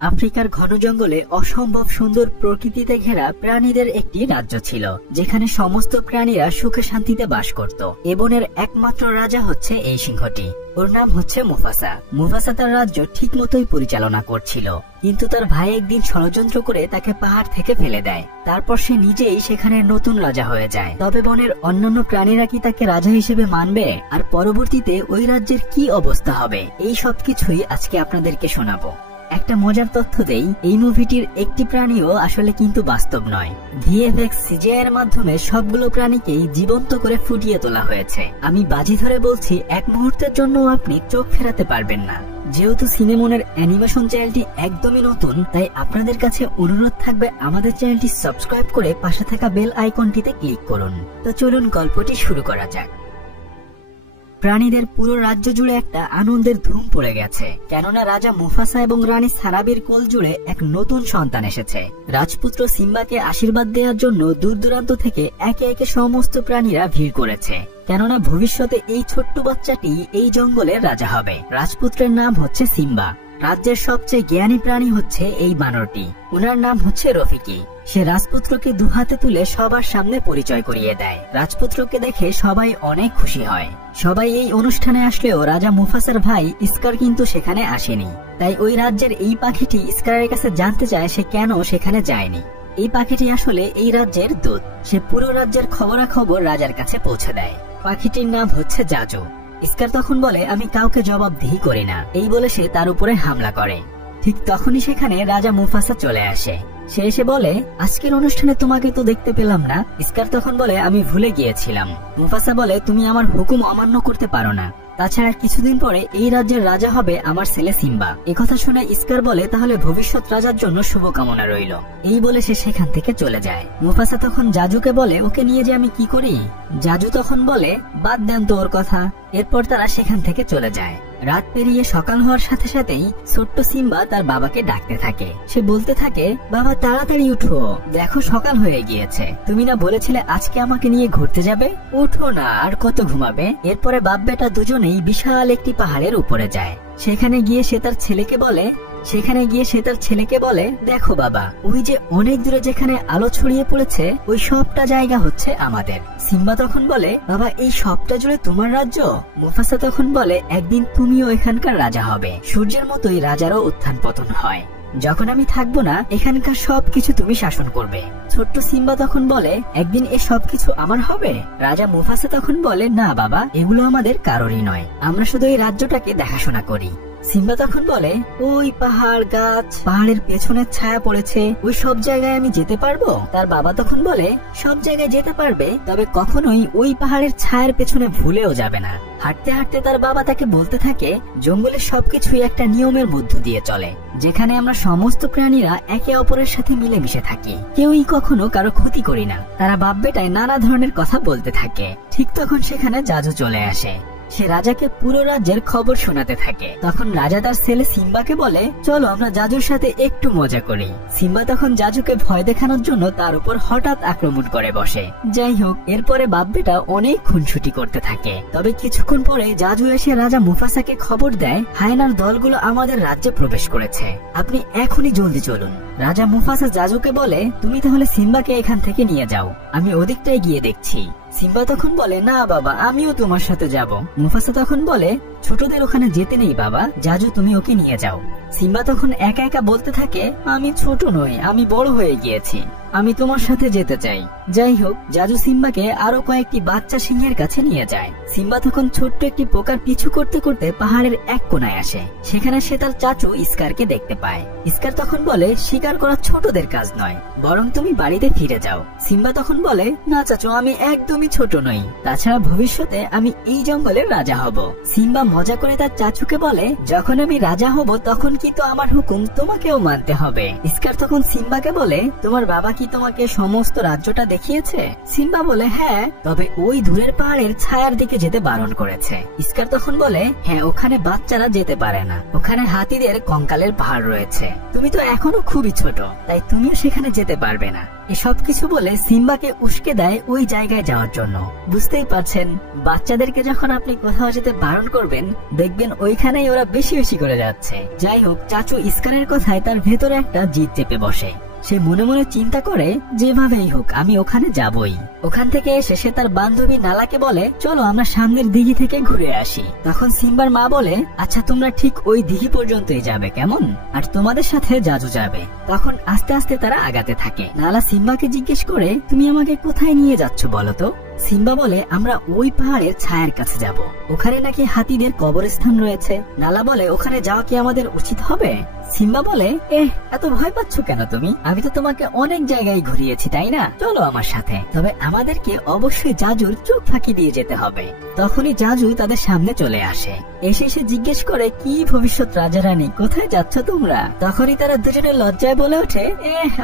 আফ্রিকার ঘন জঙ্গলে অসম্ভব সুন্দর প্রকৃতিতে ঘেরা প্রাণীদের একটি রাজ্য ছিল, যেখানে সমস্ত প্রাণীরা সুখে শান্তিতে বাস করত। এ বনের একমাত্র রাজা হচ্ছে এই সিংহটি। ওর নাম হচ্ছে মুফাসা। মুফাসা তার রাজ্য ঠিক মতোই পরিচালনা করছিল, কিন্তু তার ভাই একদিন ষড়যন্ত্র করে তাকে পাহাড় থেকে ফেলে দেয়। তারপর সে নিজেই সেখানে নতুন রাজা হয়ে যায়। তবে বনের অন্যান্য প্রাণীরা কি তাকে রাজা হিসেবে মানবে, আর পরবর্তীতে ওই রাজ্যের কি অবস্থা হবে, এই সবকিছুই আজকে আপনাদেরকে শোনাবো। একটা মজার তথ্য দেই, এই মুভিটির একটি প্রাণীও আসলে কিন্তু বাস্তব নয়। ভিএফএক্স সিজিআই এর মাধ্যমে সবগুলো প্রাণীকেই জীবন্ত করে ফুটিয়ে তোলা হয়েছে। আমি বাজি ধরে বলছি, এক মুহূর্তের জন্য আপনি চোখ ফেরাতে পারবেন না। যেহেতু সিনেমনের অ্যানিমেশন চ্যানেলটি একদমই নতুন, তাই আপনাদের কাছে অনুরোধ থাকবে আমাদের চ্যানেলটি সাবস্ক্রাইব করে পাশে থাকা বেল আইকনটিতে ক্লিক করুন। তো চলুন গল্পটি শুরু করা যাক। প্রাণীদের পুরো রাজ্য জুড়ে একটা আনন্দের ধুম পড়ে গেছে, কেননা রাজা মুফাসা এবং রানী সারাবির কোল জুড়ে এক নতুন সন্তান এসেছে। রাজপুত্র সিম্বাকে আশীর্বাদ দেওয়ার জন্য দূর দূরান্ত থেকে একে একে সমস্ত প্রাণীরা ভিড় করেছে, কেননা ভবিষ্যতে এই ছোট্ট বাচ্চাটি এই জঙ্গলের রাজা হবে। রাজপুত্রের নাম হচ্ছে সিম্বা। রাজ্যের সবচেয়ে জ্ঞানী প্রাণী হচ্ছে এই বানরটি। উনার নাম হচ্ছে রফিকি। সে রাজপুত্রকে দুহাতে তুলে সবার সামনে পরিচয় করিয়ে দেয়। রাজপুত্রকে দেখে সবাই অনেক খুশি হয়। সবাই এই অনুষ্ঠানে আসলেও রাজা মুফাসার ভাই ইস্কার কিন্তু সেখানে আসেনি। তাই ওই রাজ্যের এই পাখিটি ইস্কারের কাছে জানতে চায় সে কেন সেখানে যায়নি। এই পাখিটি আসলে এই রাজ্যের দূত। সে পুরো রাজ্যের খবরাখবর রাজার কাছে পৌঁছে দেয়। পাখিটির নাম হচ্ছে জাজু। ইস্কার তখন বলে, আমি কাউকে জবাবদিহি করি না, এই বলে সে তার উপরে হামলা করে। ঠিক তখনই সেখানে রাজা মুফাসা চলে আসে। সে এসে বলে, আজকের অনুষ্ঠানে তোমাকে তো দেখতে পেলাম না। ইস্কার তখন বলে, আমি ভুলে গিয়েছিলাম। মুফাসা বলে, তুমি আমার হুকুম অমান্য করতে পারো না। তাছাড়া কিছুদিন পরে এই রাজ্যের রাজা হবে আমার ছেলে সিম্বা। একথা শুনে ইস্কার বলে, তাহলে ভবিষ্যৎ রাজার জন্য শুভকামনা রইল। এই বলে সে সেখান থেকে চলে যায়। মুফাসা তখন জাজুকে বলে, ওকে নিয়ে যে আমি কি করি? জাজু তখন বলে, বাদ দেন তো ওর কথা। এরপর তারা সেখান থেকে চলে যায়। রাত পেরিয়ে সকাল হওয়ার সাথে সাথেই ছোট্ট সিম্বা তার বাবাকে ডাকতে থাকে। সে বলতে থাকে, বাবা তাড়াতাড়ি উঠো, দেখো সকাল হয়ে গিয়েছে। তুমি না বলেছিলে আজকে আমাকে নিয়ে ঘুরতে যাবে? উঠো না, আর কত ঘুমাবে? এরপরে বাপ বেটা দুজনেই বিশাল একটি পাহাড়ের উপরে যায়। সেখানে গিয়ে সে তার ছেলেকে বলে, দেখো বাবা, ওই যে অনেক দূরে যেখানে আলো ছড়িয়ে পড়েছে, ওই সবটা জায়গা হচ্ছে আমাদের। সিম্বা তখন বলে, বাবা এই সবটা জুড়ে তোমার রাজ্য? মুফাসা তখন বলে, একদিন তুমিও এখানকার রাজা হবে। সূর্যের মতোই রাজারও উত্থান পতন হয়। যখন আমি থাকবো না, এখানকার সবকিছু তুমি শাসন করবে। ছোট্ট সিম্বা তখন বলে, একদিন এ সবকিছু আমার হবে? রাজা মুফাসা তখন বলে, না বাবা, এগুলো আমাদের কারোরই নয়, আমরা শুধু এই রাজ্যটাকে দেখাশোনা করি। সিম্বা তখন বলে, ওই পাহাড়, গাছ, পাহাড়ের পেছনের ছায়া পড়েছে, ওই সব জায়গায় আমি যেতে পারবো? তার বাবা তখন বলে, সব জায়গায় যেতে পারবে, তবে কখনোই ওই পাহাড়ের ছায়ার পেছনে ভুলেও যাবে না। হাঁটতে হাঁটতে তার বাবা তাকে বলতে থাকে, জঙ্গলের সবকিছুই একটা নিয়মের মধ্য দিয়ে চলে, যেখানে আমরা সমস্ত প্রাণীরা একে অপরের সাথে মিলেমিশে থাকি, কেউই কখনো কারো ক্ষতি করি না। তারা বাপ বেটায় নানা ধরনের কথা বলতে থাকে। ঠিক তখন সেখানে জাজু চলে আসে। সে রাজাকে পুরো রাজ্যের খবর শোনাতে থাকে। তখন রাজা তার ছেলে সিম্বাকে বলে, চলো আমরা জাজুর সাথে একটু মজা করি। সিম্বা তখন জাজুকে ভয় দেখানোর জন্য তার উপর হঠাৎ আক্রমণ করে বসে। যাই হোক, এরপরে বাপ বেটা অনেক খুনসুটি করতে থাকে। তবে কিছুক্ষণ পরে জাজু এসে রাজা মুফাসাকে খবর দেয়, হায়নার দলগুলো আমাদের রাজ্যে প্রবেশ করেছে, আপনি এখনই জলদি চলুন। রাজা মুফাসা জাজুকে বলে, তুমি তাহলে সিম্বাকে এখান থেকে নিয়ে যাও, আমি ওদিকটায় গিয়ে দেখছি। সিম্বা তখন বলে, না বাবা, আমিও তোমার সাথে যাব। মুফাসা তখন বলে, ছোটদের ওখানে যেতে নেই বাবা, জাজু তুমি ওকে নিয়ে যাও। সিম্বা তখন একা একা বলতে থাকে, আমি ছোট নই, আমি বড় হয়ে গিয়েছি, আমি তোমার সাথে যেতে চাই। যাই হোক, জাজু সিম্বাকে আরো কয়েকটি বাচ্চা সিংহের কাছে নিয়ে যায়। সিম্বা তখন ছোট্ট একটি পোকার পিছু করতে করতে পাহাড়ের এক কোনায় আসে। সেখানে সে তার চাচু ইস্কারকে দেখতে পায়। ইস্কার তখন বলে, শিকার করা ছোটদের কাজ নয়, বরং তুমি বাড়িতে ফিরে যাও। সিম্বা তখন বলে, না চাচু, আমি একদমই ছোট নই, তাছাড়া ভবিষ্যতে আমি এই জঙ্গলের রাজা হব। সিম্বা মজা করে তার চাচুকে বলে, যখন আমি রাজা হব তখন কিন্তু আমার হুকুম তোমাকেও মানতে হবে। ইস্কার তখন সিম্বাকে বলে, তোমার বাবা কি তোমাকে সমস্ত রাজ্যটা দেখিয়েছে? সিম্বা বলে, হ্যাঁ, তবে ওই দূরের পাহাড়ের ছায়ার দিকে যেতে বারণ করেছে। ইস্কার তখন বলে, হ্যাঁ, ওখানে বাচ্চারা যেতে পারে না, ওখানে হাতিদের কঙ্কালের পাহাড় রয়েছে, তুমি তো এখনো খুবই ছোট, তাই তুমিও সেখানে যেতে পারবে না। এসব কিছু বলে সিম্বাকে উস্কে দেয় ওই জায়গায় যাওয়ার জন্য। বুঝতেই পারছেন, বাচ্চাদেরকে যখন আপনি কোথাও যেতে বারণ করবেন, দেখবেন ওইখানেই ওরা বেশি বেশি করে যাচ্ছে। যাই হোক, চাচু ইস্কারের কথায় তার ভেতরে একটা জিদ চেপে বসে। সে মনে মনে চিন্তা করে, যেভাবেই হোক আমি ওখানে যাবই। ওখান থেকে এসে সে তার বান্ধবী নালাকে বলে, চলো আমরা সামনের দিঘি থেকে ঘুরে আসি। তখন সিম্বার মা বলে, আচ্ছা তোমরা ঠিক ওই দিঘি পর্যন্তই যাবে কেমন, আর তোমাদের সাথে জাজু যাবে। তখন আস্তে আস্তে তারা আগাতে থাকে। নালা সিম্বাকে জিজ্ঞেস করে, তুমি আমাকে কোথায় নিয়ে যাচ্ছ বলো তো? সিম্বা বলে, আমরা ওই পাহাড়ের ছায়ার কাছে যাব, ওখানে নাকি হাতিদের কবরস্থান রয়েছে। নালা বলে, ওখানে যাওয়া কি আমাদের উচিত হবে? সিম্বা বলে, এত ভয় পাচ্ছ কেন তুমি? আমি তো তোমাকে অনেক জায়গায় ঘুরিয়েছি, তাই না? চলো আমার সাথে। তবে আমাদেরকে অবশ্যই জাজুর চোখ ফাঁকি দিয়ে যেতে হবে। তখনই জাজু তাদের সামনে চলে আসে। এসে সে জিজ্ঞেস করে, কি ভবিষ্যৎ রাজা রানী, কোথায় যাচ্ছ তোমরা? তখনই তারা দুজনে লজ্জায় বলে ওঠে,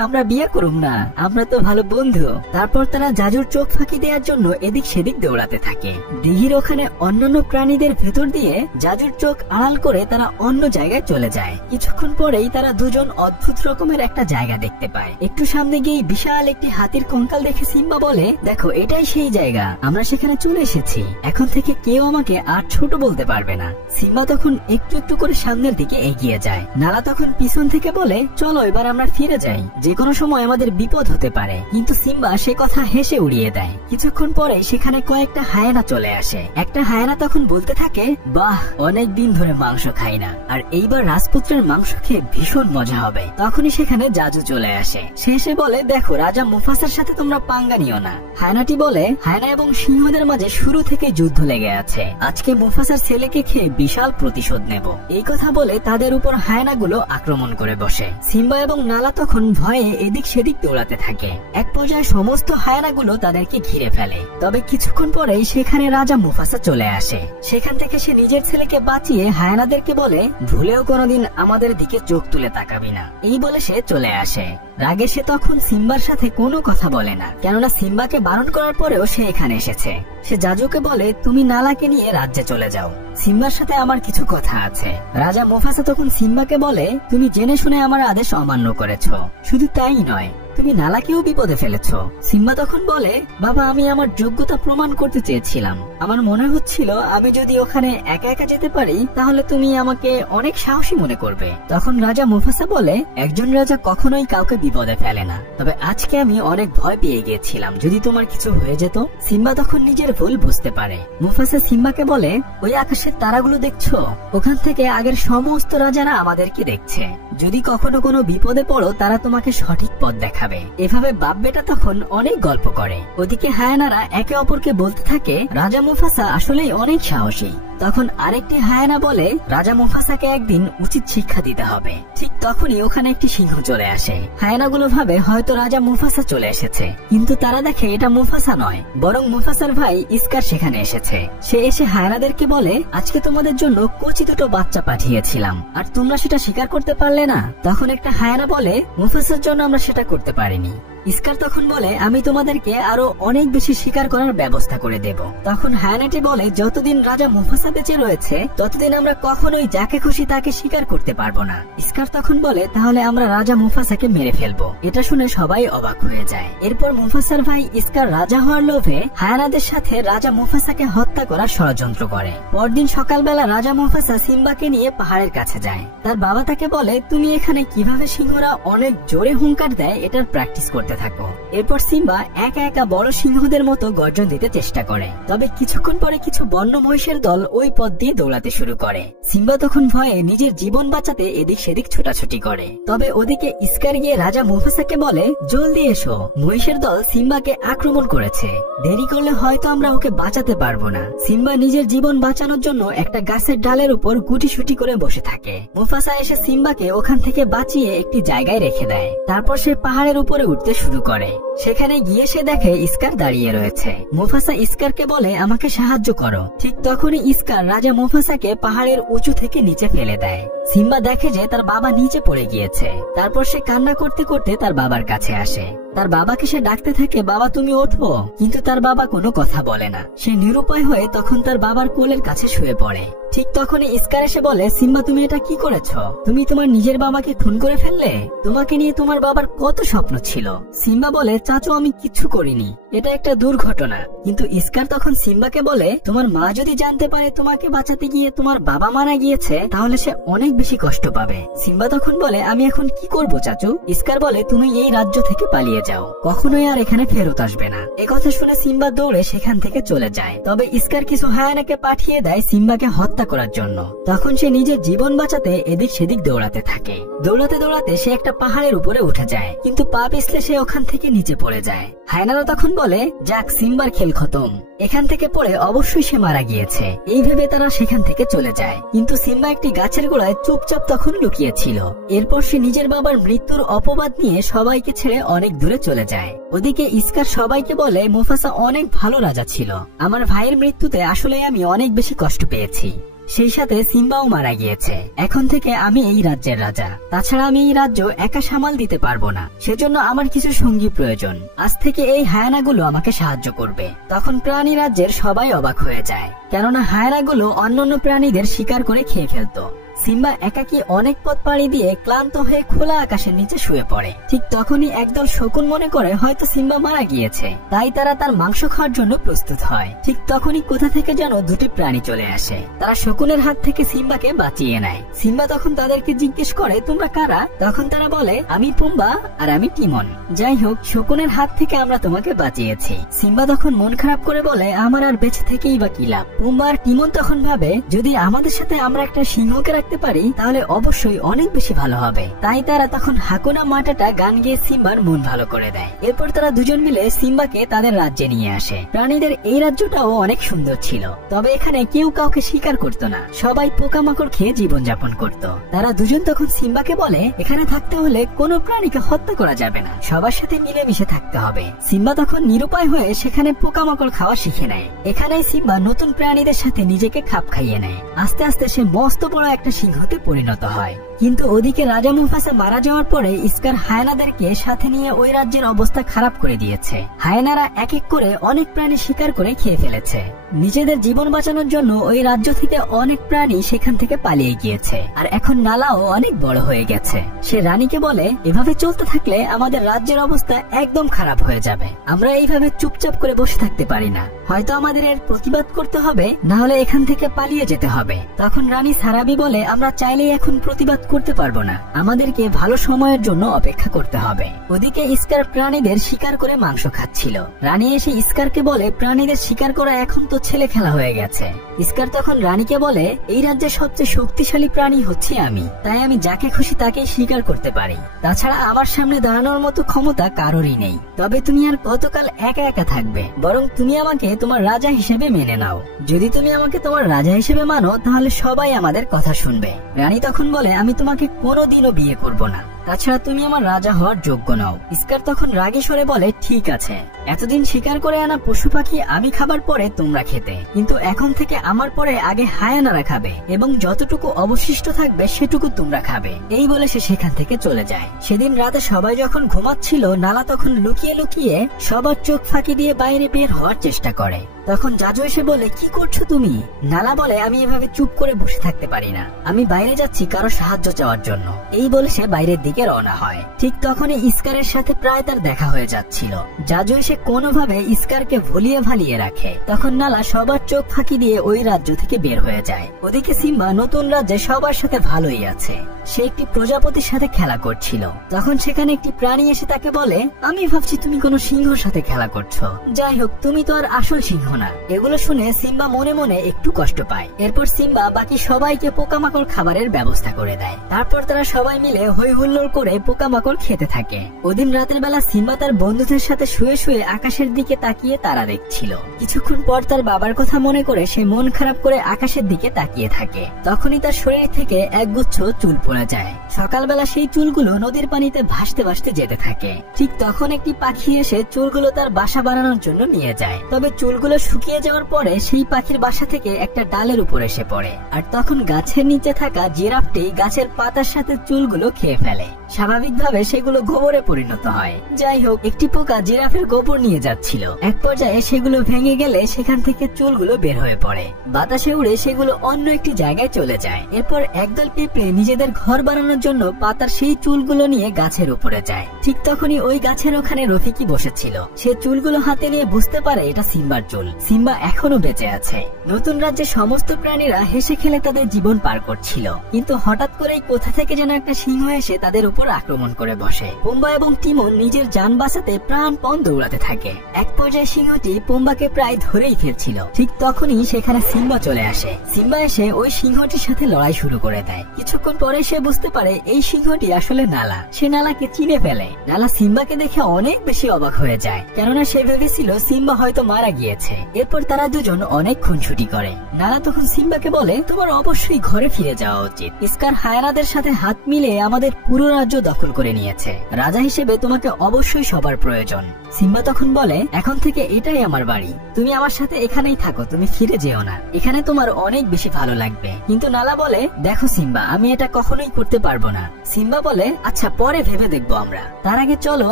আমরা বিয়ে করুম না, আমরা তো ভালো বন্ধু। তারপর তারা জাজুর চোখ ফাঁকি দেওয়ার জন্য এদিক সেদিক দৌড়াতে থাকে। দিঘির ওখানে অন্যান্য প্রাণীদের ভেতর দিয়ে জাজুর চোখ আড়াল করে তারা অন্য জায়গায় চলে যায়। কিছুক্ষণ পরেই তারা দুজন অদ্ভুত রকমের একটা জায়গা দেখতে পায়। একটু সামনে গিয়ে বিশাল একটি হাতির কঙ্কাল দেখে সিম্বা বলে, দেখো এটাই সেই জায়গা, আমরা সেখানে চলে এসেছি। এখন থেকে কেউ আমাকে আর ছোট বলতে পারবে না। সিম্বা তখন একটু একটু করে সামনের দিকে এগিয়ে যায়। নালা তখন পিছন থেকে বলে, চলো এবার আমরা ফিরে যাই, যে কোনো সময় আমাদের বিপদ হতে পারে। কিন্তু সিম্বা সে কথা হেসে উড়িয়ে দেয়। কিছুক্ষণ পরে সেখানে কয়েকটা হায়ানা চলে আসে। একটা হায়ানা তখন বলতে থাকে, বাহ, অনেক দিন ধরে মাংস খাই না, আর এইবার রাজপুত্রের মাংস খেয়ে ভীষণ মজা হবে। তখনই সেখানে জাজু চলে আসে। সে এসে বলে, দেখো রাজা মুফাসার সাথে তোমরা পাঙ্গা নিও না। হায়নাটি বলে, হায়না এবং সিংহদের মাঝে শুরু থেকে যুদ্ধ লেগে আছে, আজকে মুফাসার ছেলেকে খেয়ে বিশাল প্রতিশোধ নেব। এই কথা বলে তাদের উপর হায়নাগুলো আক্রমণ করে বসে। সিম্বা এবং নালা তখন ভয়ে এদিক সেদিক দৌড়াতে থাকে। এক পর্যায়ে সমস্ত হায়নাগুলো তাদেরকে ঘিরে ফেলে। তবে কিছুক্ষণ পরেই সেখানে রাজা মুফাসা চলে আসে। সেখান থেকে সে নিজের ছেলেকে বাঁচিয়ে হায়নাদেরকে বলে, ভুলেও কোনোদিন আমাদের দিকে চোখ তুলে তাকাবি না। এই বলে সে চলে আসে। রাগে সে তখন সিম্বার সাথে কোনো কথা বলে না, কেননা সিম্বাকে বারণ করার পরেও সে এখানে এসেছে। সে জাজুকে বলে, তুমি নালাকে নিয়ে রাজ্যে চলে যাও, সিম্বার সাথে আমার কিছু কথা আছে। রাজা মুফাসা তখন সিম্বাকে বলে, তুমি জেনে শুনে আমার আদেশ অমান্য করেছো, শুধু তাই নয় তুমি নালাকেও বিপদে ফেলেছো। সিম্বা তখন বলে, বাবা আমি আমার যোগ্যতা প্রমাণ করতে চেয়েছিলাম, আমার মনে হচ্ছিল আমি যদি ওখানে একা একা যেতে পারি তাহলে তুমি আমাকে অনেক সাহসী মনে করবে। তখন রাজা মুফাসা বলে, একজন রাজা কখনোই কাউকে বিপদে ফেলে না, তবে আজকে আমি অনেক ভয় পেয়ে গিয়েছিলাম যদি তোমার কিছু হয়ে যেত। সিম্বা তখন নিজের ভুল বুঝতে পারে। মুফাসা সিম্বাকে বলে, ওই আকাশের তারাগুলো দেখছো, ওখান থেকে আগের সমস্ত রাজারা আমাদেরকে দেখছে, যদি কখনো কোনো বিপদে পড়ো তারা তোমাকে সঠিক পথ দেখাবে। এভাবে বাপ বেটা তখন অনেক গল্প করে। ওদিকে হায়ানারা একে অপরকে বলতে থাকে, রাজা মুফাসা আসলেই অনেক সাহসী। তখন আরেকটি হায়ানা বলে, রাজা মুফাসাকে একদিন উচিত শিক্ষা দিতে হবে। ঠিক তখনই ওখানে একটি সিংহ চলে আসে। হায়ানাগুলো ভাবে হয়তো রাজা মুফাসা চলে এসেছে, কিন্তু তারা দেখে এটা মুফাসা নয়, বরং মুফাসার ভাই ইস্কার সেখানে এসেছে। সে এসে হায়ানাদেরকে বলে, আজকে তোমাদের জন্য কচি দুটো বাচ্চা পাঠিয়েছিলাম, আর তোমরা সেটা স্বীকার করতে পারলে না। তখন একটা হায়ানা বলে, মুফাসার জন্য আমরা সেটা করতে পারিনি। ইস্কার তখন বলে, আমি তোমাদেরকে আরো অনেক বেশি শিকার করার ব্যবস্থা করে দেব। তখন হায়ানাটি বলে, যতদিন রাজা মুফাসা বেঁচে রয়েছে ততদিন আমরা কখনোই যাকে খুশি তাকে শিকার করতে পারবো না। ইস্কার তখন বলে, তাহলে আমরা রাজা মুফাসাকে মেরে ফেলবো। এটা শুনে সবাই অবাক হয়ে যায়। এরপর মুফাসার ভাই ইস্কার রাজা হওয়ার লোভে হায়ানাদের সাথে রাজা মুফাসাকে হত্যা করার ষড়যন্ত্র করে। পরদিন সকালবেলা রাজা মুফাসা সিম্বাকে নিয়ে পাহাড়ের কাছে যায়। তার বাবা তাকে বলে, তুমি এখানে কিভাবে সিংহরা অনেক জোরে হুঙ্কার দেয় এটার প্র্যাকটিস করতে থাকো। এরপর সিম্বা একা একা বড় সিংহদের মতো গর্জন দিতে চেষ্টা করে। তবে কিছুক্ষণ পরে কিছু বন্য মহিষের দল ওই পথ দিয়ে দৌড়াতে শুরু করে। সিম্বা তখন ভয়ে নিজের জীবন বাঁচাতে এদিক সেদিক ছোটাছুটি করে। তবে ওদিকে ইস্কার গিয়ে রাজা মুফাসাকে বলে, জলদি এসো, মহিষের দল সিম্বাকে আক্রমণ করেছে, দেরি করলে হয়তো আমরা ওকে বাঁচাতে পারবো না। সিম্বা নিজের জীবন বাঁচানোর জন্য একটা গাছের ডালের উপর গুটিসুটি করে বসে থাকে। মুফাসা এসে সিম্বাকে ওখান থেকে বাঁচিয়ে একটি জায়গায় রেখে দেয়। তারপর সে পাহাড়ের উপরে উঠতে শুরু করে। সেখানে গিয়ে সে দেখে ইস্কার দাঁড়িয়ে রয়েছে। মুফাসা ইস্কারকে বলে, আমাকে সাহায্য করো। ঠিক তখনই ইস্কার রাজা মুফাসাকে পাহাড়ের উঁচু থেকে নিচে ফেলে দেয়। সিম্বা দেখে যে তার বাবা নিচে পড়ে গিয়েছে। তারপর সে কান্না করতে করতে তার বাবার কাছে আসে। তার বাবাকে সে ডাকতে থাকে, বাবা তুমি ওঠো, কিন্তু তার বাবা কোনো কথা বলে না। সে নিরুপায় হয়ে তখন তার বাবার কোলের কাছে শুয়ে পড়ে। ঠিক তখনই স্কার এসে বলে, সিম্বা তুমি এটা কি করেছো? তুমি তোমার নিজের বাবাকে খুন করে ফেললে। তোমাকে নিয়ে তোমার বাবার কত স্বপ্ন ছিল। সিম্বা বলে, চাচু আমি কিচ্ছু করিনি, এটা একটা দুর্ঘটনা। কিন্তু স্কার তখন সিম্বাকে বলে, তোমার মা যদি জানতে পারে তোমাকে বাঁচাতে গিয়ে তোমার বাবা মারা গিয়েছে তাহলে সে অনেক বেশি কষ্ট পাবে। সিম্বা তখন বলে, আমি এখন কি করব চাচু? স্কার বলে, তুমি এই রাজ্য থেকে পালিয়ে যাও, কখনোই আর এখানে ফেরত আসবে না। একথা শুনে সিম্বা দৌড়ে সেখান থেকে চলে যায়। তবে স্কার কিছু হায়ানাকে পাঠিয়ে দেয় সিম্বাকে হত্যা করার জন্য। তখন সে নিজের জীবন বাঁচাতে এদিক সেদিক দৌড়াতে থাকে। দৌড়াতে দৌড়াতে সে একটা পাহাড়ের উপরে উঠে যায়, কিন্তু পা পিছলে সে ওখান থেকে নিচে পড়ে যায়। হায়নারা তখন বলে, যাক সিম্বার খেল খতম, এখান থেকে পড়ে অবশ্যই সে মারা গিয়েছে। এই ভেবে তারা সেখান থেকে চলে যায়। কিন্তু সিম্বা একটি গাছের গোড়ায় চুপচাপ তখন লুকিয়েছিল। এরপর সে নিজের বাবার মৃত্যুর অপবাদ নিয়ে সবাইকে ছেড়ে অনেক দূরে চলে যায়। ওদিকে স্কার সবাইকে বলে, মুফাসা অনেক ভালো রাজা ছিল, আমার ভাইয়ের মৃত্যুতে আসলে আমি অনেক বেশি কষ্ট পেয়েছি। সেই সাথে সিম্বাও মারা গিয়েছে। এখন থেকে আমি এই রাজ্যের রাজা, তাছাড়া আমি এই রাজ্য একা সামাল দিতে পারবো না, সেজন্য আমার কিছু সঙ্গী প্রয়োজন। আজ থেকে এই হায়ানাগুলো আমাকে সাহায্য করবে। তখন প্রাণী রাজ্যের সবাই অবাক হয়ে যায়, কেননা হায়ানাগুলো অন্যান্য প্রাণীদের শিকার করে খেয়ে ফেলতো। সিম্বা একাকী অনেক পথ পাড়ি দিয়ে ক্লান্ত হয়ে খোলা আকাশের নিচে শুয়ে পড়ে। ঠিক তখনই একদল শকুন মনে করে হয়তো সিম্বা মারা গিয়েছে, তাই তারা তার মাংস খাওয়ার জন্য প্রস্তুত হয়। ঠিক তখনই কোথা থেকে যেন দুটি প্রাণী চলে আসে। তারা শকুনের হাত থেকে সিম্বাকে বাঁচিয়ে নেয়। সিম্বা তখন তাদেরকে জিজ্ঞেস করে, তোমরা কারা? তখন তারা বলে, আমি পুম্বা আর আমি টিমন। যাই হোক, শকুনের হাত থেকে আমরা তোমাকে বাঁচিয়েছি। সিম্বা তখন মন খারাপ করে বলে, আমার আর বেঁচে থেকেই বা কি লাভ? পুম্বা আর টিমন তখন ভাবে, যদি আমাদের সাথে আমরা একটা সিংহকে রাখতে পারি তাহলে অবশ্যই অনেক বেশি ভালো হবে। তাই তারা তখন হাকুনা মাটাটা গান গেয়ে সিম্বার মন ভালো করে দেয়। এরপর তারা দুজন মিলে সিম্বাকে তাদের রাজ্যে নিয়ে আসে। প্রাণীদের এই রাজ্যটাও অনেক সুন্দর ছিল, তবে এখানে কেউ কাউকে শিকার করতো না, সবাই পোকামাকড় খেয়ে জীবনযাপন করত। তারা দুজন তখন সিম্বাকে বলে, এখানে থাকতে হলে কোনো প্রাণীকে হত্যা করা যাবে না, সবার সাথে মিলেমিশে থাকতে হবে। সিম্বা তখন নিরুপায় হয়ে সেখানে পোকামাকড় খাওয়া শিখে নেয়। এখানেই সিম্বা নতুন প্রাণীদের সাথে নিজেকে খাপ খাইয়ে নেয়। আস্তে আস্তে সে মস্ত বড় একটা সিংহতে পরিণত হয়। কিন্তু ওদিকে রাজা মুফাসা মারা যাওয়ার পরে স্কার হায়ানাদেরকে সাথে নিয়ে ওই রাজ্যের অবস্থা খারাপ করে দিয়েছে। হায়ানারা এক এক করে অনেক প্রাণী শিকার করে খেয়ে ফেলেছে। নিজেদের জীবন বাঁচানোর জন্য ওই রাজ্য থেকে অনেক প্রাণী সেখান থেকে পালিয়ে গিয়েছে। আর এখন নালাও অনেক বড় হয়ে গেছে। সে রানীকে বলে, এভাবে চলতে থাকলে আমাদের রাজ্যের অবস্থা একদম খারাপ হয়ে যাবে। আমরা এইভাবে চুপচাপ করে বসে থাকতে পারি না, হয়তো আমাদের এর প্রতিবাদ করতে হবে, না হলে এখান থেকে পালিয়ে যেতে হবে। তখন রানী সারাবি বলে, আমরা চাইলেই এখন প্রতিবাদ করতে পারবো না, আমাদেরকে ভালো সময়ের জন্য অপেক্ষা করতে হবে। ওদিকে স্কার প্রাণীদের শিকার করে মাংস খাচ্ছিল। রানী এসে স্কারকে বলে, প্রাণীদের শিকার করা এখন তো ছেলে খেলা হয়ে গেছে। স্কার তখন রানীকে বলে, এই রাজ্যের সবচেয়ে শক্তিশালী প্রাণী হচ্ছে আমি, তাই আমি যাকে খুশি তাকেই শিকার করতে পারি। তাছাড়া আমার সামনে দাঁড়ানোর মতো ক্ষমতা কারোরই নেই। তবে তুমি আর কতকাল একা একা থাকবে? বরং তুমি আমাকে তোমার রাজা হিসেবে মেনে নাও। যদি তুমি আমাকে তোমার রাজা হিসেবে মানো তাহলে সবাই আমাদের কথা শুনবে। রানী তখন বলে, আমি তোমাকে কোনোদিনও বিয়ে করব না, তাছাড়া তুমি আমার রাজা হওয়ার যোগ্য নও। স্কার তখন রাগে স্বরে বলে, ঠিক আছে, এতদিন শিকার করে আনা পশু পাখি আমি খাবার পরে তোমরা খেতে, কিন্তু এখন থেকে আমার পরে আগে হায়ানারা খাবে এবং যতটুকু অবশিষ্ট থাকবে সেটুকু তোমরা খাবে। এই বলে সে সেখান থেকে চলে যায়। সেদিন রাতে সবাই যখন ঘুমাচ্ছিল, নালা তখন লুকিয়ে লুকিয়ে সবার চোখ ফাঁকি দিয়ে বাইরে বের হওয়ার চেষ্টা করে। তখন জাজু এসে বলে, কি করছো তুমি? নালা বলে, আমি এভাবে চুপ করে বসে থাকতে পারি না, আমি বাইরে যাচ্ছি কারো সাহায্য চাওয়ার জন্য। এই বলে সে বাইরের দিকে রওনা হয়। ঠিক তখনই স্কারের সাথে প্রায় তার দেখা হয়ে যাচ্ছিল। জাজু এসে কোনোভাবে স্কারকে ভুলিয়ে ভালিয়ে রাখে। তখন নালা সবার চোখ ফাঁকি দিয়ে ওই রাজ্য থেকে বের হয়ে যায়। ওদিকে সিম্বা নতুন রাজ্যে সবার সাথে ভালোই আছে। সে একটি প্রজাপতির সাথে খেলা করছিল। তখন সেখানে একটি প্রাণী এসে তাকে বলে, আমি ভাবছি তুমি কোনো সিংহর সাথে খেলা করছো। যাই হোক, তুমি তো আর আসল সিংহ না। এগুলো শুনে সিম্বা মনে মনে একটু কষ্ট পায়। এরপর সিম্বা বাকি সবাইকে পোকামাকড় খাবারের ব্যবস্থা করে দেয়। তারপর তারা সবাই মিলে হই হুল্লোড় করে পোকামাকড় খেতে থাকে। ওদিন রাতের বেলা সিম্বা তার বন্ধুদের সাথে শুয়ে শুয়ে আকাশের দিকে তাকিয়ে তারা দেখছিল। কিছুক্ষণ পর তার বাবার কথা মনে করে সে মন খারাপ করে আকাশের দিকে তাকিয়ে থাকে। তখনই তার শরীর থেকে একগুচ্ছ চুল পড়ে যায়। সকালবেলা সেই চুলগুলো নদীর পানিতে ভাসতে ভাসতে যেতে থাকে। ঠিক তখন একটি পাখি এসে চুলগুলো তার বাসা বানানোর জন্য নিয়ে যায়। তবে চুলগুলো শুকিয়ে যাওয়ার পরে সেই পাখির বাসা থেকে একটা ডালের উপর এসে পড়ে। আর তখন গাছের নিচে থাকা জিরাফটি গাছের পাতার সাথে চুলগুলো খেয়ে ফেলে। স্বাভাবিকভাবে সেগুলো গোবরে পরিণত হয়। যাই হোক, একটি পোকা জিরাফের গোবর নিয়ে যাচ্ছিল। এক পর্যায়ে সেগুলো ভেঙে গেলে সেখান থেকে চুলগুলো বের হয়ে পড়ে। বাতাসে উড়ে সেগুলো অন্য একটি জায়গায় চলে যায়। এরপর একদল পিঁপড়ে নিজেদের ঘর বানানোর জন্য পাতার সেই চুলগুলো নিয়ে গাছের উপরে যায়। ঠিক তখনই ওই গাছের ওখানে রফিকি বসেছিল। সে চুলগুলো হাতে নিয়ে বুঝতে পারে এটা সিম্বার চুল। সিম্বা এখনো বেঁচে আছে। নতুন রাজ্যে সমস্ত প্রাণীরা হেসে খেলে তাদের জীবন পার করছিল, কিন্তু হঠাৎ করেই কোথা থেকে যেন একটা সিংহ এসে তাদের উপর আক্রমণ করে বসে। পুম্বা এবং টিমন নিজের জান বাঁচাতে প্রাণপণ দৌড়াতে থাকে। এক পর্যায়ে সিংহটি পুম্বাকে প্রায় ধরেই ফেলছিল। ঠিক তখনই সেখানে সিম্বা চলে আসে। সিম্বা এসে ওই সিংহটির সাথে লড়াই শুরু করে দেয়। কিছুক্ষণ পরে সে বুঝতে পারে এই সিংহটি আসলে নালা। সে নালাকে চিনে ফেলে। নালা সিম্বাকে দেখে অনেক বেশি অবাক হয়ে যায়, কেননা সে ভেবেছিল সিম্বা হয়তো মারা গিয়েছে। এরপর তারা দুজন অনেক খুনসুটি করে। নালা তখন সিম্বাকে বলে, তোমার অবশ্যই ঘরে ফিরে যাওয়া উচিত। স্কার হায়নাদের সাথে হাত মিলিয়ে আমাদের পুরো রাজ্য দখল করে নিয়েছে। রাজা হিসেবে তোমাকে অবশ্যই সবার প্রয়োজন। সিম্বা তখন বলে, এখন থেকে এটাই আমার বাড়ি। তুমি আমার সাথে এখানেই থাকো, তুমি ফিরে যেও না। এখানে তোমার অনেক বেশি ভালো লাগবে। কিন্তু নালা বলে, দেখো সিম্বা, আমি এটা কখনোই করতে পারবো না। সিম্বা বলে, আচ্ছা পরে ভেবে দেখবো আমরা। তার আগে চলো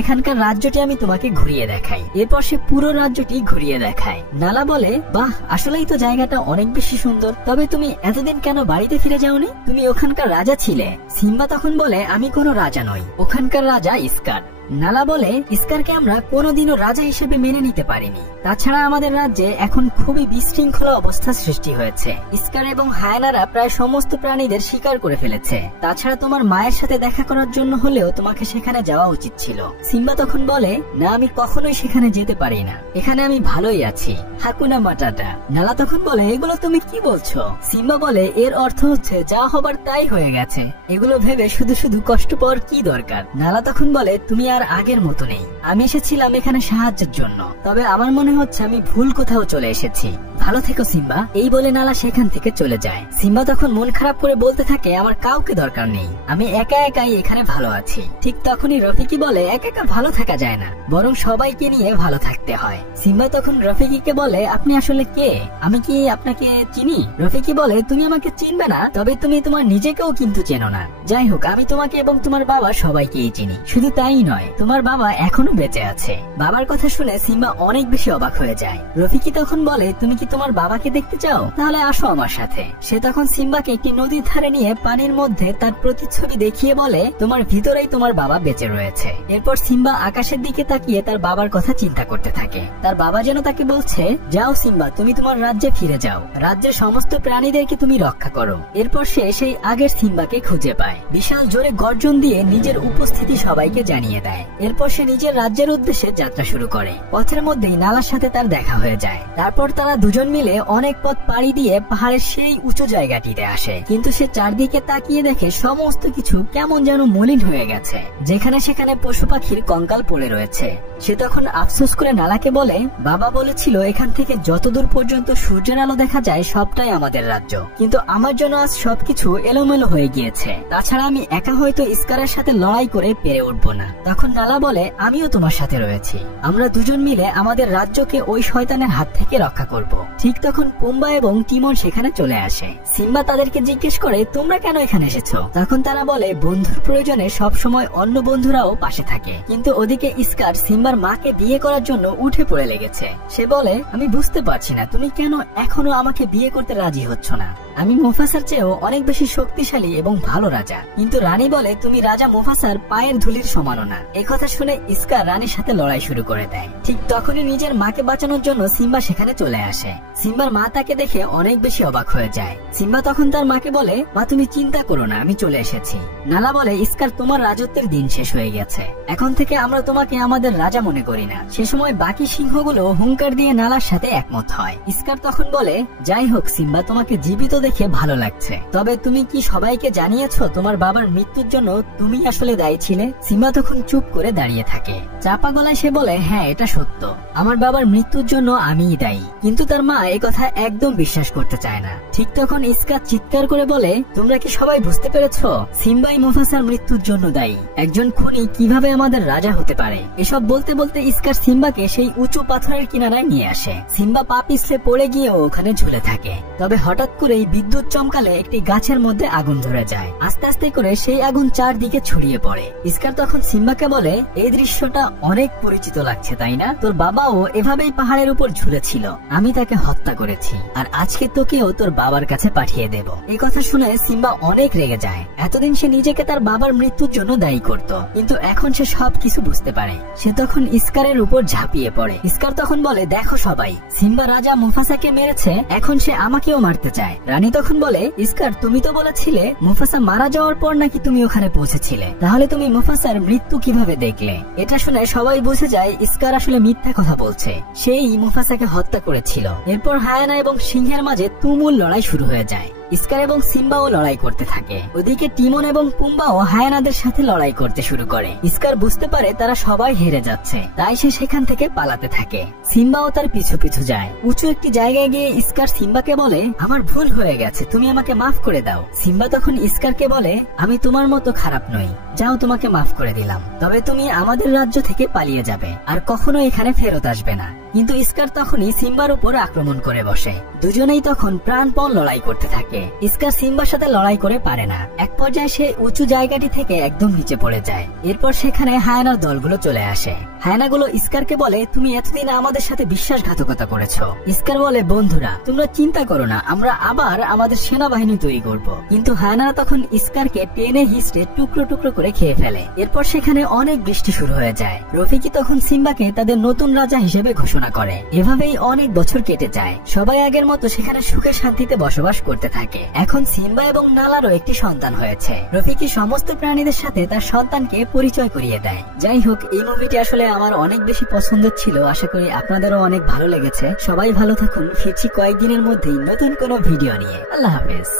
এখানকার রাজ্যটি আমি তোমাকে ঘুরিয়ে দেখাই। এরপর সে পুরো রাজ্যটি ঘুরিয়ে দেখায়। নালা বলে, বাহ, আসলেই তো জায়গাটা অনেক বেশি সুন্দর। তবে তুমি এতদিন কেন বাড়িতে ফিরে যাওনি? তুমি ওখানকার রাজা ছিলে। সিম্বা তখন বলে, আমি কোনো রাজা নই, ওখানকার রাজা স্কার। নালা বলে, স্কারকে আমরা কোনোদিনও রাজা হিসেবে মেনে নিতে পারিনি। তাছাড়া আমাদের রাজ্যে এখন খুবই বিশৃঙ্খলা অবস্থা সৃষ্টি হয়েছে। স্কার এবং হায়নারা প্রায় সমস্ত প্রাণীদের শিকার করে ফেলেছে। তাছাড়া তোমার মায়ের সাথে দেখা করার জন্য হলেও তোমাকে সেখানে যাওয়া উচিত ছিল। সিম্বা তখন বলে, না, আমি কখনোই সেখানে যেতে পারি না। এখানে আমি ভালোই আছি, হাকুনা মাটাটা। নালা তখন বলে, এগুলো তুমি কি বলছো? সিম্বা বলে, এর অর্থ হচ্ছে যা হবার তাই হয়ে গেছে। এগুলো ভেবে শুধু শুধু কষ্ট পাওয়ার কি দরকার? নালা তখন বলে, তুমি আর আগের মতো নেই। আমি এসেছিলাম এখানে সাহায্যের জন্য, তবে আমার মনে হচ্ছে আমি ভুল কোথাও চলে এসেছি। ভালো থেকো সিম্বা। এই বলে নালা সেখান থেকে চলে যায়। সিম্বা তখন মন খারাপ করে বলতে থাকে, আমার কাউকে দরকার নেই, আমি একা একাই এখানে ভালো আছি। ঠিক তখনই রফিকি বলে, একা একা ভালো থাকা যায় না, বরং সবাইকে নিয়ে ভালো থাকতে হয়। সিম্বা তখন রফিকিকে বলে, আপনি আসলে কে? আমি কি আপনাকে চিনি? রফিকি বলে, তুমি আমাকে চিনবে না, তবে তুমি তোমার নিজেকেও কিন্তু চেনো না। যাই হোক, আমি তোমাকে এবং তোমার বাবা সবাইকেই চিনি। শুধু তাই নয়, তোমার বাবা এখনো বেঁচে আছে। বাবার কথা শুনে সিম্বা অনেক বেশি অবাক হয়ে যায়। রফিকি তখন বলে, তুমি কি তোমার বাবাকে দেখতে চাও? তাহলে আসো আমার সাথে। সে তখন সিম্বাকে একটি নদীর ধারে নিয়ে পানির মধ্যে তার প্রতিচ্ছবি দেখিয়ে বলে, তোমার ভিতরেই তোমার বাবা বেঁচে রয়েছে। এরপর সিম্বা আকাশের দিকে তাকিয়ে তার বাবার কথা চিন্তা করতে থাকে। তার বাবা যেন তাকে বলছে, যাও সিম্বা, তুমি তোমার রাজ্যে ফিরে যাও, রাজ্যের সমস্ত প্রাণীদেরকে তুমি রক্ষা করো। এরপর সে সেই আগের সিম্বাকে খুঁজে পায়। বিশাল জোরে গর্জন দিয়ে নিজের উপস্থিতি সবাইকে জানিয়ে দেয়। এরপর সে নিজের রাজ্যের উদ্দেশ্যে যাত্রা শুরু করে। পথের মধ্যেই নালার সাথে তার দেখা হয়ে যায়। তারপর তারা দুজন মিলে অনেক পথ পাড়ি দিয়ে পাহাড়ের সেই উঁচু জায়গাটিতে আসে। কিন্তু সে চারদিকে তাকিয়ে দেখে সমস্ত কিছু কেমন যেন মলিন হয়ে গেছে। যেখানে সেখানে পশু পাখির কঙ্কাল পড়ে রয়েছে। সে তখন আফসোস করে নালাকে বলে, বাবা বলেছিল এখান থেকে যতদূর পর্যন্ত সূর্যের আলো দেখা যায় সবটাই আমাদের রাজ্য, কিন্তু আমার জন্য আজ সবকিছু এলোমেলো হয়ে গিয়েছে। তাছাড়া আমি একা হয়তো স্কারের সাথে লড়াই করে পেরে উঠবো না। তখন নালা বলে, আমিও তোমার সাথে রয়েছি, আমরা দুজন মিলে আমাদের রাজ্যকে ওই শয়তানের হাত থেকে রক্ষা করব। ঠিক তখন পুম্বা এবং টিমন সেখানে চলে আসে। সিম্বা তাদেরকে জিজ্ঞেস করে, তোমরা কেন এখানে এসেছো? তখন তারা বলে, বন্ধুর প্রয়োজনে সব সময় অন্য বন্ধুরাও পাশে থাকে। কিন্তু ওদিকে স্কার সিম্বার মাকে বিয়ে করার জন্য উঠে পড়ে লেগেছে। সে বলে, আমি বুঝতে পারছি না তুমি কেন এখনো আমাকে বিয়ে করতে রাজি হচ্ছ না। আমি মুফাসার চেয়েও অনেক বেশি শক্তিশালী এবং ভালো রাজা। কিন্তু রানী বলে, তুমি রাজা মুফাসার পায়ের ধুলির সমানও না। একথা শুনে স্কার রানীর সাথে লড়াই শুরু করে দেয়। ঠিক তখনই নিজের মাকে বাঁচানোর জন্য সিম্বা সেখানে চলে আসে। সিম্বার মা তাকে দেখে অনেক বেশি অবাক হয়ে যায়। সিম্বা তখন তার মাকে বলে, মা তুমি চিন্তা করো না, আমি চলে এসেছি। নালা বলে, স্কার তোমার রাজত্বের দিন শেষ হয়ে গেছে, এখন থেকে আমরা তোমাকে আমাদের রাজা মনে করি না। সে সময় বাকি সিংহগুলো হুঙ্কার দিয়ে নালার সাথে একমত হয়। স্কার তখন বলে, যাই হোক সিম্বা, তোমাকে জীবিত দেখে ভালো লাগছে, তবে তুমি কি সবাইকে জানিয়েছো তোমার বাবার মৃত্যুর জন্য তুমি আসলে দায়ী ছিলে? সিম্বা তখন চুপ করে দাঁড়িয়ে থাকে। চাপা গলায় সে বলে, হ্যাঁ এটা সত্য, আমার বাবার মৃত্যুর জন্য আমিই দায়ী। কিন্তু তার মা একথা একদম বিশ্বাস করতে চায় না। ঠিক তখন স্কার চিৎকার করে বলে, তোমরা কি সবাই বুঝতে পেরেছো? সিম্বাই মুফাসার মৃত্যুর জন্য দায়ী। একজন খুনি কিভাবে আমাদের রাজা হতে পারে? এসব বলতে বলতে স্কার সিম্বাকে সেই উঁচু পাথরের কিনারায় নিয়ে আসে। সিম্বা পা পিছলে পড়ে গিয়েও ওখানে ঝুলে থাকে। তবে হঠাৎ করেই বিদ্যুৎ চমকালে একটি গাছের মধ্যে আগুন ধরে যায়। আস্তে আস্তে করে সেই আগুন চারদিকে ছড়িয়ে পড়ে। স্কার তখন সিম্বাকে বলে, এই দৃশ্যটা অনেক পরিচিত লাগছে তাই না? তোর বাবাও এভাবেই পাহাড়ের উপর ঝুলেছিল, আমি তাকে হত্যা করেছি, আর আজকে তোকেও তোর বাবার কাছে পাঠিয়ে দেব। এই কথা শুনে সিম্বা অনেক রেগে যায়। এতদিন সে নিজেকে তার বাবার মৃত্যুর জন্য দায়ী করত, কিন্তু এখন সে সবকিছু বুঝতে পারে। সে তখন স্কারের উপর ঝাঁপিয়ে পড়ে। স্কার তখন বলে, দেখো সবাই, সিম্বা রাজা মুফাসাকে মেরেছে, এখন সে আমাকেও মারতে চায়। রানী তখন বলে, স্কার তুমি তো বলেছিলে মুফাসা মারা যাওয়ার পর নাকি তুমি ওখানে পৌঁছেছিলে, তাহলে তুমি মুফাসার মৃত্যু কিভাবে দেখলে? এটা শুনে সবাই বুঝে যায় স্কার আসলে মিথ্যা কথা বলছে, সেই মুফাসাকে হত্যা করেছিল। এরপর হায়ানা এবং সিংহের মাঝে তুমুল লড়াই শুরু হয়ে যায়। স্কার এবং সিম্বাও লড়াই করতে থাকে। ওদিকে টিমন এবং পুম্বাও হায়ানাদের সাথে লড়াই করতে শুরু করে। স্কার বুঝতে পারে তারা সবাই হেরে যাচ্ছে, তাই সে সেখান থেকে পালাতে থাকে। সিম্বাও তার পিছু পিছু যায়। উঁচু একটি জায়গায় গিয়ে স্কার সিম্বাকে বলে, আমার ভুল হয়ে গেছে, তুমি আমাকে মাফ করে দাও। সিম্বা তখন স্কারকে বলে, আমি তোমার মতো খারাপ নই, যাও তোমাকে মাফ করে দিলাম, তবে তুমি আমাদের রাজ্য থেকে পালিয়ে যাবে আর কখনো এখানে ফেরত আসবে না। কিন্তু স্কার তখনই সিম্বার উপর আক্রমণ করে বসে। দুজনেই তখন প্রাণপণ লড়াই করতে থাকে। স্কার সিম্বার সাথে লড়াই করে পারে না। এক পর্যায়ে সে উঁচু জায়গাটি থেকে একদম নিচে পড়ে যায়। এরপর সেখানে হায়ানার দলগুলো চলে আসে। হায়ানাগুলো স্কারকে বলে, তুমি এতদিন আমাদের সাথে বিশ্বাসঘাতকতা করেছো। স্কার বলে, বন্ধুরা তোমরা চিন্তা করো না, আমরা আবার আমাদের সেনাবাহিনী তৈরি করব। কিন্তু হায়ানারা তখন স্কারকে টেনে হিস্টে টুকরো টুকরো করে খেয়ে ফেলে। এরপর সেখানে অনেক বৃষ্টি শুরু হয়ে যায়। রফিকি তখন সিম্বাকে তাদের নতুন রাজা হিসেবে ঘোষণা করে। এভাবেই অনেক বছর কেটে যায়। সবাই আগের মতো সেখানে সুখে শান্তিতে বসবাস করতে থাকে। এখন সিম্বা এবং নালারও একটি সন্তান হয়েছে। রফিকি সমস্ত প্রাণীদের সাথে তার সন্তানকে পরিচয় করিয়ে দেয়। যাই হোক, এই মুভিটি আসলে আমার অনেক বেশি পছন্দের ছিল। আশা করি আপনাদেরও অনেক ভালো লেগেছে। সবাই ভালো থাকুন, ফিরছি কয়েকদিনের মধ্যেই নতুন কোনো ভিডিও নিয়ে। আল্লাহ হাফেজ।